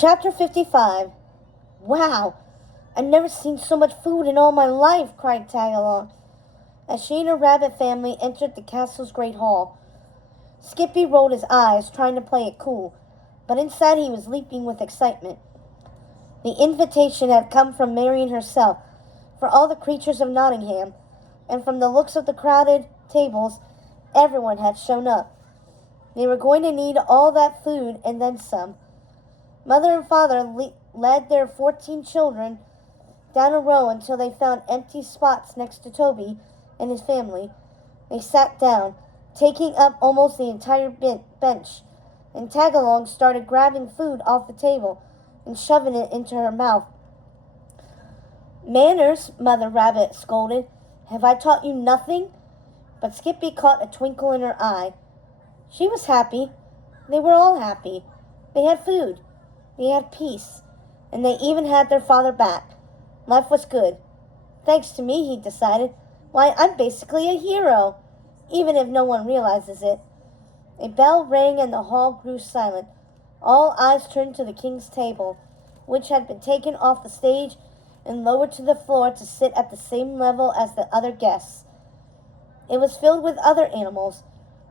Chapter 55. Wow, I've never seen so much food in all my life, cried Tagalong, as she and her rabbit family entered the castle's great hall. Skippy rolled his eyes, trying to play it cool, but inside he was leaping with excitement. The invitation had come from Marian herself, for all the creatures of Nottingham, and from the looks of the crowded tables, everyone had shown up. They were going to need all that food and then some. Mother and father led their 14 children down a row until they found empty spots next to Toby and his family. They sat down, taking up almost the entire bench, and Tagalong started grabbing food off the table and shoving it into her mouth. "Manners," Mother Rabbit scolded. "Have I taught you nothing?" But Skippy caught a twinkle in her eye. She was happy. They were all happy. They had food. They had peace. And they even had their father back. Life was good. Thanks to me, he decided. Why, I'm basically a hero, even if no one realizes it. A bell rang and the hall grew silent. All eyes turned to the king's table, which had been taken off the stage and lowered to the floor to sit at the same level as the other guests. It was filled with other animals,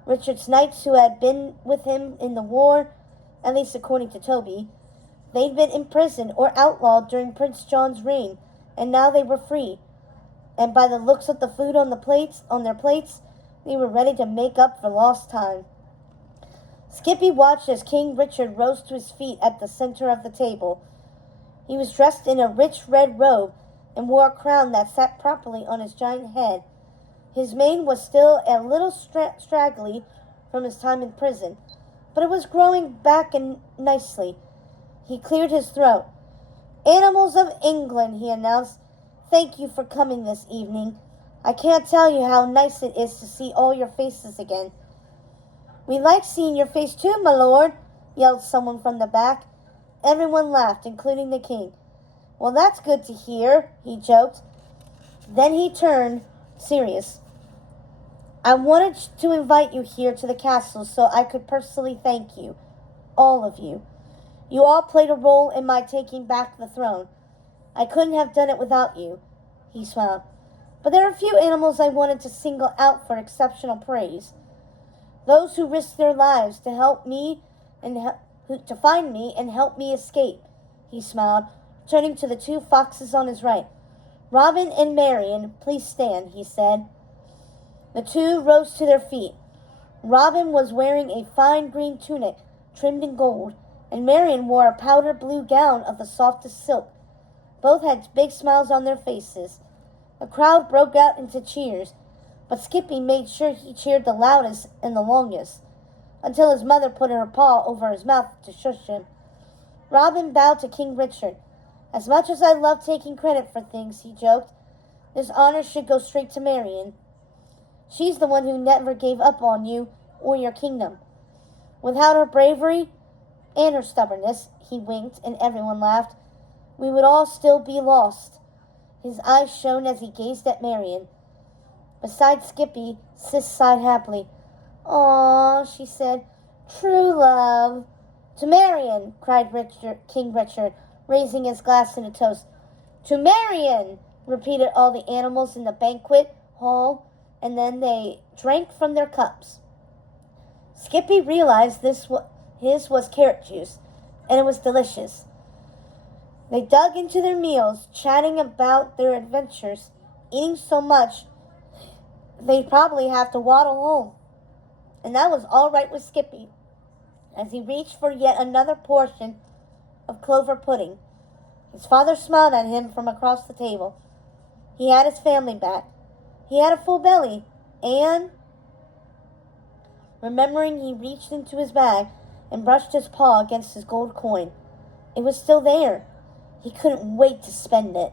Richard's knights who had been with him in the war, at least according to Toby. They'd been imprisoned or outlawed during Prince John's reign, and now they were free. And by the looks of the food on their plates, they were ready to make up for lost time. Skippy watched as King Richard rose to his feet at the center of the table. He was dressed in a rich red robe and wore a crown that sat properly on his giant head. His mane was still a little straggly from his time in prison, but it was growing back and nicely. He cleared his throat. "Animals of England," he announced, "thank you for coming this evening. I can't tell you how nice it is to see all your faces again." "We like seeing your face too, my lord," yelled someone from the back. Everyone laughed, including the king. "Well, that's good to hear," he joked. Then he turned serious. "I wanted to invite you here to the castle so I could personally thank you, all of you. You all played a role in my taking back the throne. I couldn't have done it without you," he smiled. "But there are a few animals I wanted to single out for exceptional praise. Those who risked their lives to help me and to find me and help me escape," he smiled, turning to the two foxes on his right. "Robin and Marian, please stand," he said. The two rose to their feet. Robin was wearing a fine green tunic trimmed in gold, and Marian wore a powder blue gown of the softest silk. Both had big smiles on their faces. The crowd broke out into cheers, but Skippy made sure he cheered the loudest and the longest, until his mother put her paw over his mouth to shush him. Robin bowed to King Richard. "As much as I love taking credit for things," he joked, "this honor should go straight to Marian. She's the one who never gave up on you or your kingdom. Without her bravery and her stubbornness," he winked, and everyone laughed, "we would all still be lost." His eyes shone as he gazed at Marian. Beside Skippy, Sis sighed happily. "Aw," she said, "true love." "To Marian!" cried King Richard, raising his glass in a toast. "To Marian!" repeated all the animals in the banquet hall, and then they drank from their cups. Skippy realized his was carrot juice, and it was delicious. They dug into their meals, chatting about their adventures, eating so much they'd probably have to waddle home. And that was all right with Skippy, as he reached for yet another portion of clover pudding. His father smiled at him from across the table. He had his family back. He had a full belly, and, remembering, he reached into his bag and brushed his paw against his gold coin. It was still there. He couldn't wait to spend it.